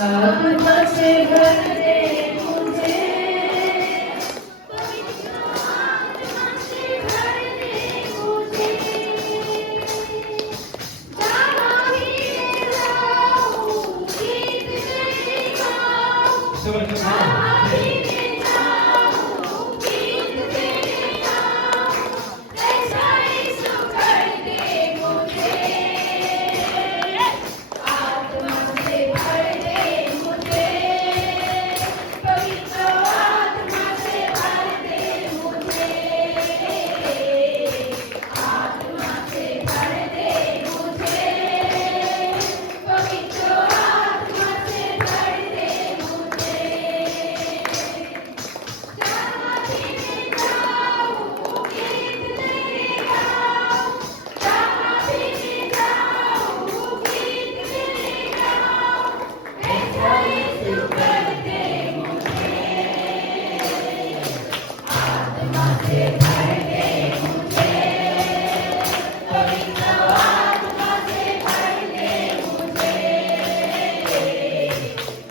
आत्मा से भर दे मुझे, आत्मा से भर दे मुझे, जहाँ भी जाऊँ गीत तेरे गाऊँ, जहाँ भी मैं जाऊँ गीत तेरे गाऊँ, ऐसा यीशु कर दे मुझे, आत्मा से भर दे मुझे, पवित्र आत्मा से भर दे मुझे, आत्मा से भर दे मुझे, पवित्र आत्मा से भर दे मुझे, जहाँ भी मैं जाऊँ गीत तेरे गाऊँ, जहाँ भी मैं जाऊँ गीत तेरे गाऊँ, ऐसा यीशु कर दे मुझे, आत्मा से भर दे मुझे, पवित्र आत्मा से भर दे मुझे,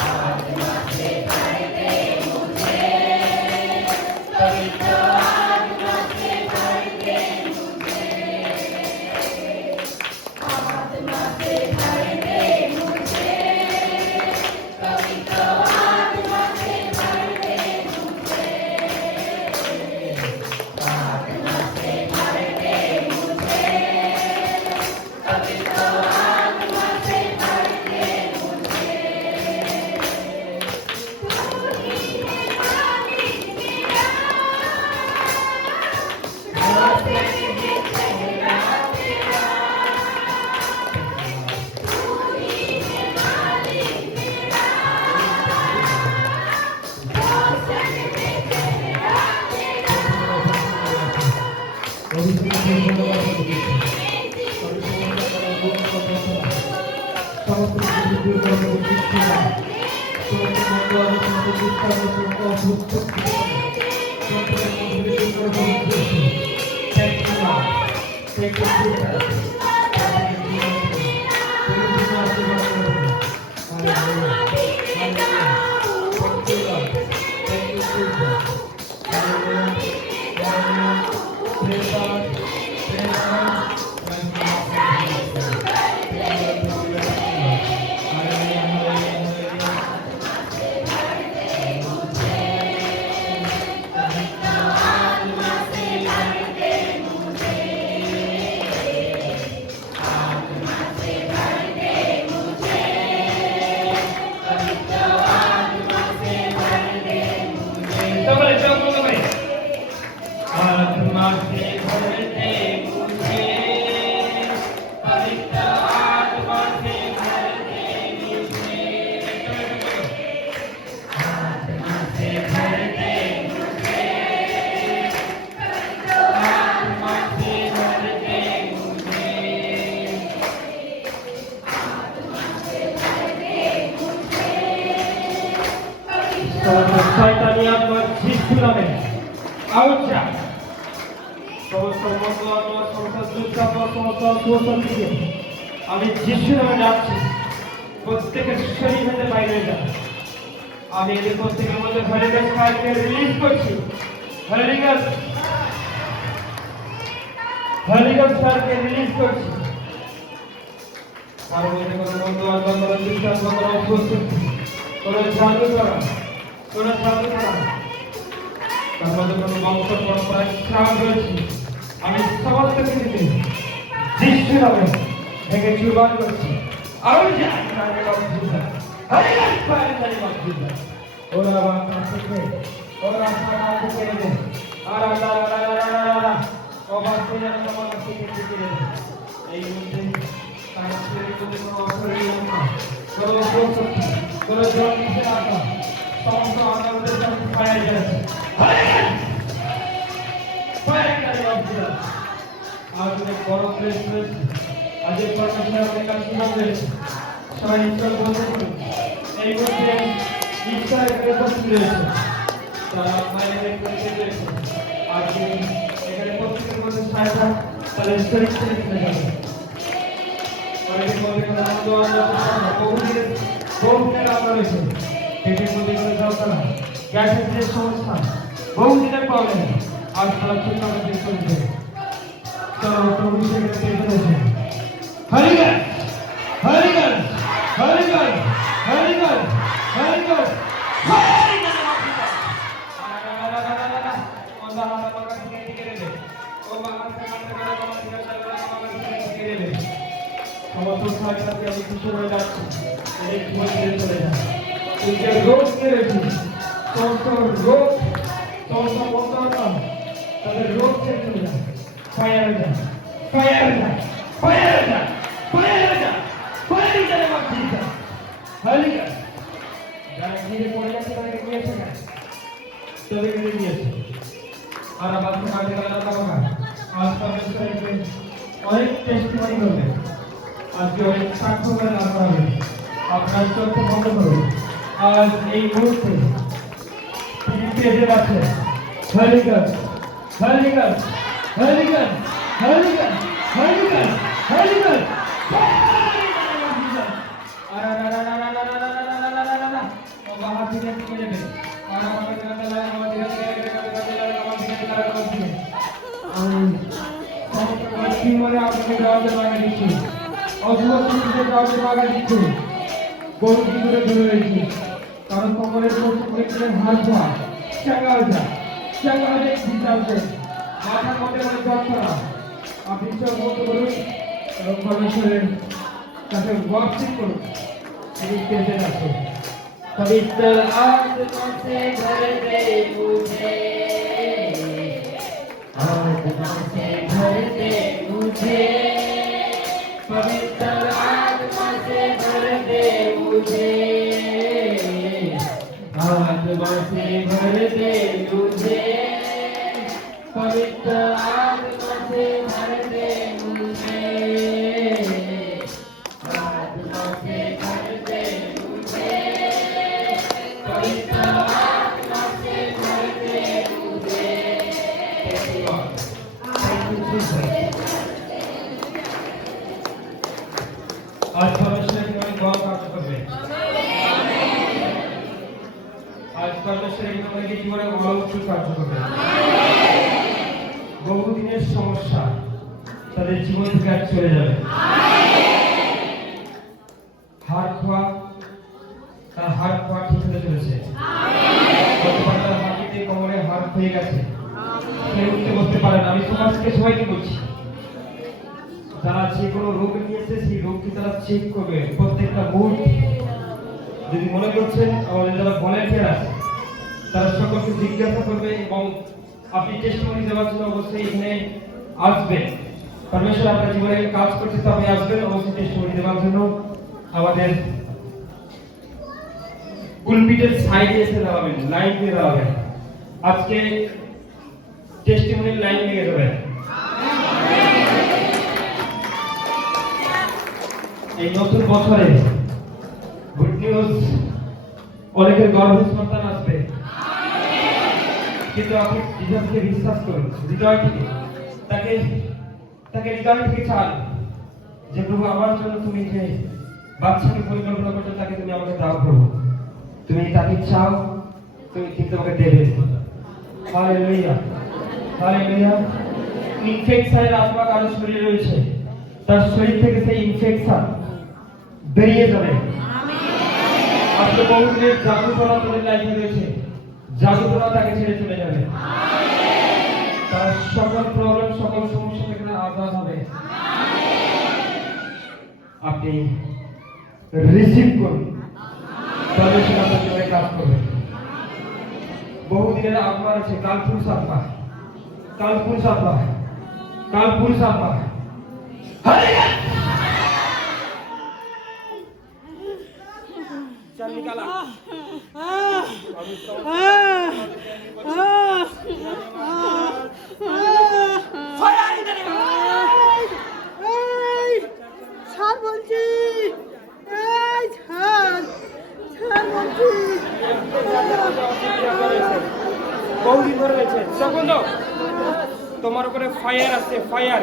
आत्मा से भर दे मुझे, पवित्र आत्मा से भर दे मुझे, आत्मा से भर दे मुझे, पवित्र आत्मा से भर दे मुझे, आत्मा से भर दे मुझे, पवित्र आत्मा से भर दे मुझे, तू ही है मालिक मेरा, रोशन है चेहरा तेरा, तू ही है मालिक मेरा, रोशन है चेहरा तेरा, जहाँ भी मैं जाऊँ गीत तेरे गाऊँ, जहाँ भी मैं जाऊँ गीत तेरे गाऊँ, ऐसा यीशु कर दे मुझे, आत्मा से भर दे मुझे, पवित्र आत्मा से भर दे मुझे, आत्मा से भर दे मुझे, पवित्र आत्मा से भर दे मुझे, सबले चौकों में आत्मा से भर दे मुझे, पवित्र आत्मा से भर दे मुझे, आत्मा से भर दे मुझे, पवित्र आत्मा से भर दे मुझे, आत्मा से भर दे मुझे, पवित्र शैतानी आत्मा जिसु नामे आउट जा সমস্ত মঙ্গল সমস্ত দুঃখ সমস্ত কুশক্তিকে আমি যিশু নামে ডাকছি, প্রত্যেকের শরীর হতে বাইরে যা। আমি এদের প্রত্যেকের মধ্যে হলি গেস্ট ফায়ারকে রিলিজ করছি, হলি গেস্ট ফায়ারকে রিলিজ করছি। আর মধ্যে কোনো বন্ধু আত্মা কোনো বিশ্বাস কোনো উপস্থিত কোনো জাদু করা তার মধ্যে কোনো বংশ পরম্পরা ইসলাম রয়েছে, আমি সমস্ত কিছুতে যিশু নামে ভেঙে চুরমার করছি। আর ওরা বাংলা থেকে ওরা সারা করে দে আর এই মধ্যে তার শরীরের মধ্যে কোনো অশরীর আত্মা কোনো উপশক্তি কোনো জল মিশে আত্মা সমস্ত আত্মাদের সাথে ফায়ার যাচ্ছে। आज एक बड़ा प्रेस आज एक परमेश्वर अपने का सुनाम रहे सबाई ईश्वर बोलते हैं এই মধ্যে ईश्वर एक উপস্থিত রয়েছে তারা মায়ের এক উপস্থিত রয়েছে আজকে এখানে প্রত্যেকের মধ্যে সহায়তা তাহলে ঈশ্বরের থেকে যাবে অনেকে বলে কোনো আনন্দ বহুদিনের বহুদিনের আপনার রয়েছে পেটের মধ্যে করে যন্ত্রণা, গ্যাসের যে সমস্যা, বহুদিনের প্রবলেম, আজ তারা ছোট আমাদের চলছে। চলো প্রভু সেখানে পেয়ে রয়েছে। হরিগণ হরিগণ হরিগণ হরিগণ হরিগণ সমস্ত সাথে আমি খুশি হয়ে যাচ্ছি। এই জীবন ছেড়ে চলে যায় তুই যে রোগ পেয়েছি, সমস্ত রোগ সমস্ত বন্ধনা তাদের রোগ ছেড়ে চলে যায়। ফায়ার যায় ফায়ার যায় ফায়ার যায় ফায়ার যায় ফায়ার যায় মাতৃকা হালিকা যারা ঘিরে পড়ে যাচ্ছে তাদেরকে নিয়েছে না, তাদেরকে নিয়েছে। আর আমার কাছে গেলে না বাবা আজ পর্যন্ত অনেক টেস্টিমনি করবে, আজকে অনেক সাক্ষ্য করে না হবে। আপনার চোখ বন্ধ করুন। আজ এই মুহূর্তে তিনি পেয়ে যাচ্ছে। হরিগণ হরিগণ হরিগণ হরিগণ হরিগণ হরিগণ কারণ কমলের হাত ধোয়া চাঙ্গা হয়ে যায়, চাঙ্গা হয়ে দিতে মাথার মধ্যে অনেক যন্ত্রণা। আপনি চোখ বন্ধ করুন এবং পরমেশ্বরের কাছে ওয়ার্কশিপ করুন। তিনি পেতে যাচ্ছে। पवित्र आत्मा से भर दे मुझे, आत्मा से भर दे मुझे, पवित्र आत्मा से भर दे मुझे, आत्मा से भर दे मुझे, पवित्र आत्मा से भर दे मुझे, आत्मा से भर दे मुझे, पवित्र आत्मा से भर दे मुझे। आज परमेश्वर की हमारी दुआ प्राप्त करবে। आज परमेश्वर की हमारे জীবনে অলৌকিক কাজ করবে। বহুদিনের সমস্যা তাদের জীবন থেকে আজ চলে যাবে। হাড় খোয়া তার হাড় খোয়া ঠিক হতে চলেছে। গতকাল তার হাঁটুতে কোমরে হাড় ক্ষয়ে গেছে, সে উঠতে বসতে পারে না। আমি সমাজকে সবাইকে বলছি, যারা যে কোনো রোগ নিয়েছে সেই রোগকে তারা চেক করবে প্রত্যেকটা মুহূর্তে। যদি মনে করছেন আমাদের যারা ভলেন্টিয়ার আছে তারা সকলকে জিজ্ঞাসা করবে এবং আপনি টেস্টিমনি দেওয়ার জন্য অবশ্যই এখানে আসবেন। পরমেশ্বর আপনার জীবনে কাজ করছে, তবে আসবেন অবশ্যই টেস্টিমনি দেওয়ার জন্য। আমাদের পুলপিটের সাইডে এসে দাঁড়াবেন, লাইন দিয়ে দাঁড়াবেন। আজকে টেস্টিমনির লাইন লেগে যাবে। এই নতুন বছরে গুড নিউজ, অনেকের গর্ভে সন্তান আসবে, কিন্তু আপনি জিসাসকে বিশ্বাস করুন হৃদয় থেকে, তাকে হৃদয় থেকে চান যে প্রভু আমার জন্য তুমি যে বাচ্চাকে পরিকল্পনা করছো তাকে তুমি আমাকে দাও প্রভু। তুমি তাকে চাও, তুমি ঠিক তোমাকে দেবে। Hallelujah hallelujah. ইনফেকশনের আত্মা কারো শরীরে রয়েছে, তার শরীর থেকে সেই ইনফেকশন বেরিয়ে যাবে। আজকে বহুদিনের জাদুকরা তাদের লাইফে রয়েছে, জাদুকরা তাকে ছেড়ে চলে যাবে। তার সকল প্রবলেম সকল সমস্যা থেকে আজাদ হবে। আপনি রিসিভ করুন, তবে সেটা আপনার জীবনে কাজ করবে। বহুদিনের আত্মা আছে, কালপুরুষ আত্মা, কালপুরুষ আত্মা, কালপুরুষ আত্মা। चल निकाला ছাড় বলছি, এই ছাড় ছাড় বলছি। বহুদিন ধরে রয়েছে তখন তো তোমার উপরে ফায়ার আছে, ফায়ার।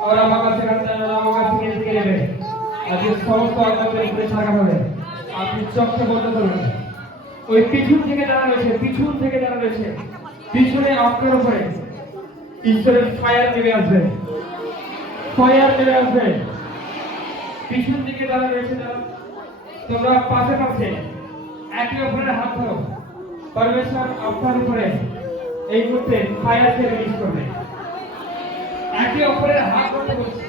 और आपका सेकंड होगा सिक्योरिटी के लिए आज ये समस्त আপনাদের উপরে ছাড়া হবে আপনি চোখে বলতে পারবেন ওই পিছন থেকে যারা রয়েছে পিছনে আপনার উপরে ঈশ্বরের ফায়ার নেমে আসবে পিছন থেকে যারা রয়েছে তোমরা পাশে একে অপরের হাত ধরো পরমেশ্বর আপনার উপরে এই মুহূর্তে ফায়ার রিলিজ করবে একে অপরের হাত ধরতে বলছে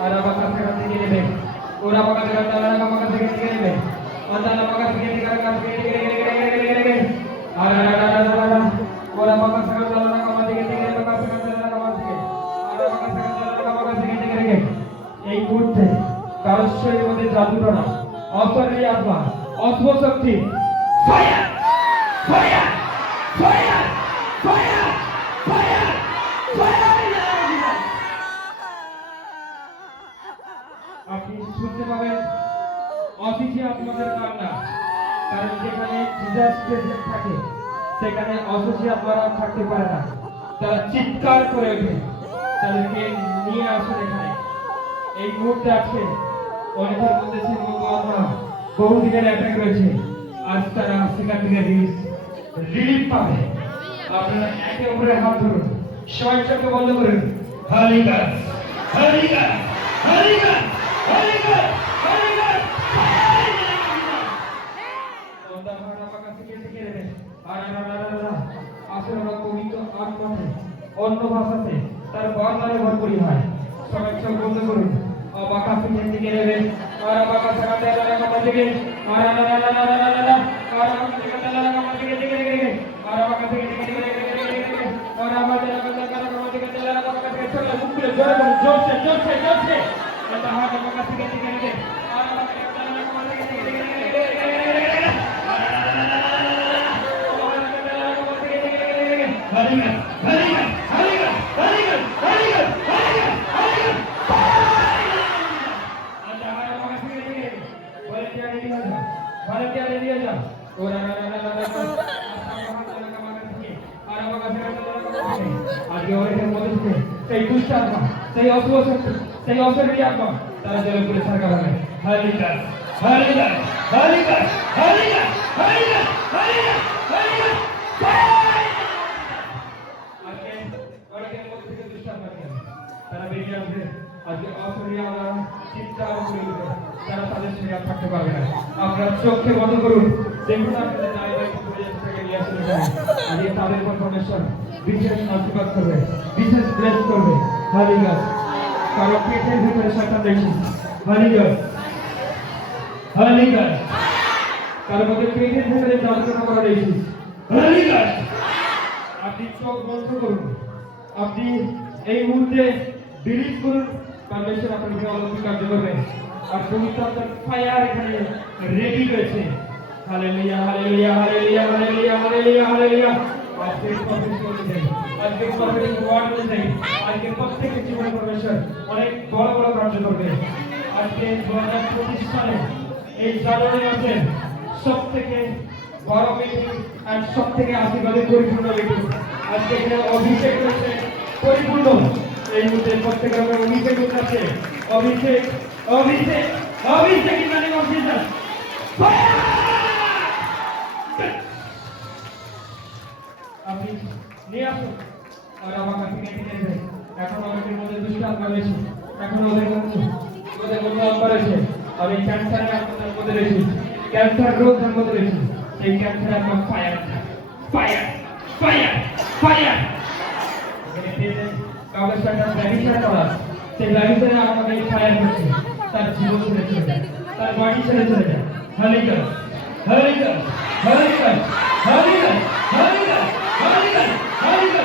আর আমার কাছে থেকে নেবে ওরা আমার কাছে থেকে নেবে আল্লাহ আমার কাছে থেকে নেবে আর ওরা আমার কাছে থেকে নেবে এই মুহূর্তে কারোর শরীরের মধ্যে জাদুটনা অশরীরী আত্মা অশুভ শক্তি fire fire fire fire fire আপনি শুনতে পাবেন অতিথি আপনাদের কান্না কারণ যেখানে জিজাস প্রেজেন্ট থাকে সেখানে অতিথি আপনারা থাকতে পারে না তারা চিৎকার করে ওঠে তাদেরকে নিয়ে আসেন এখানে এই মুহূর্তে আছে অনেকের মধ্যে ছিল আত্মা বহুদিনের অ্যাটাক রয়েছে আজ তারা সেখান থেকে রিলিফ পাবে আপনারা একে অপরের হাত ধরুন সবাই চোখে বন্ধ করুন হালিকা হালিকা হালিকা হালিকা হালিকা ওন্দা ভাড়া পাকা থেকে নেবে আর আসলে পবিত্র আত্মাতে অন্য ভাষাতে তার বর্ণারে ভরপুরি হয় সবাই চোখ বন্ধ করুন বাঁকা থেকে নেবে আর বাঁকা সাকাতে লাগা থেকে আর और আমাদের জোরছে এটা হাত আমাকে থেকে নেবে আর হরিগা হরিগা হরিগা হরিগা হরিগা হরিগা হরিগা আচ্ছা আর আমাকে থেকে ভলেন্টিয়ার দিয়ে যা और আজকে ওরের মধ্যে থেকে সেই দুষ্ট আত্মা সেই অশুভ শক্তি সেই অশরীরী আত্মা তারা জলে পুরে ছাড়া হবে হালিকা হালিকা হালিকা হালিকা হালিকা হালিকা হালিকা আজকে ওরের মধ্যে থেকে দুষ্ট আত্মা তারা বেরিয়ে আসবে আজকে অশরীরী আত্মা চিৎকার করে উঠবে তারা তাদের ছেড়ে আর থাকতে পারবে না আপনারা চোখকে বন্ধ করুন দেখুন আপনাদের জায়গায় পরিবেশ থেকে নিয়ে আসলে আজকে তাদের পরমেশ্বর বিশেষ আশীর্বাদ করবে বিশেষ ব্লেস করবে হালিকা কারণ পেটের ভিতরে শয়তান দেখি হালিকা কারণ মধ্যে পেটের ভিতরে যন্ত্রণা করা দেখি হালিকা আপনি চোখ বন্ধ করুন আপনি এই মুহূর্তে বিলিভ করুন পরমেশ্বর আপনাকে অলৌকিক কার্য করবে আর পবিত্র আত্মার ফায়ার এখানে রেডি রয়েছে hallelujah hallelujah hallelujah hallelujah hallelujah hallelujah আজকে প্রফেটিক ওয়ার্ড অনুযায়ী আজকে প্রত্যেকের জীবনে পরমেশ্বর অনেক বড় বড় কার্য করবে আজকে 2025 সালে এই জানুয়ারি মাসে সব থেকে বড় মিটিং আর সব থেকে আশীর্বাদে পরিপূর্ণ মিটিং আজকে এখানে অভিষেক রয়েছে পরিপূর্ণ এই মুহূর্তে প্রত্যেকের উপর অভিষেক হচ্ছে অভিষেক অভিষেক অভিষেক in the name of Jesus আপনি নিয়ে আসুন আর আমার কাছে নিয়ে নেবে এখন অনেকের মধ্যে দুষ্ট আত্মা রয়েছে এখন ওদের মধ্যে আত্মা রয়েছে আমি ক্যান্সারের আত্মার মধ্যে রয়েছি ক্যান্সার রোগের মধ্যে রয়েছি এই ক্যান্সার আত্মা ফায়ার ফায়ার ফায়ার ফায়ার কাউকে সাথে ব্যবচার করা সেই ব্যবচারে আমাকে ফায়ার করছে তার জীবন ছেড়ে চলে যায় তার বডি ছেড়ে চলে যায় হালিকা হালিকা হালিকা হালিকা হালিকা হালিকা হালিকা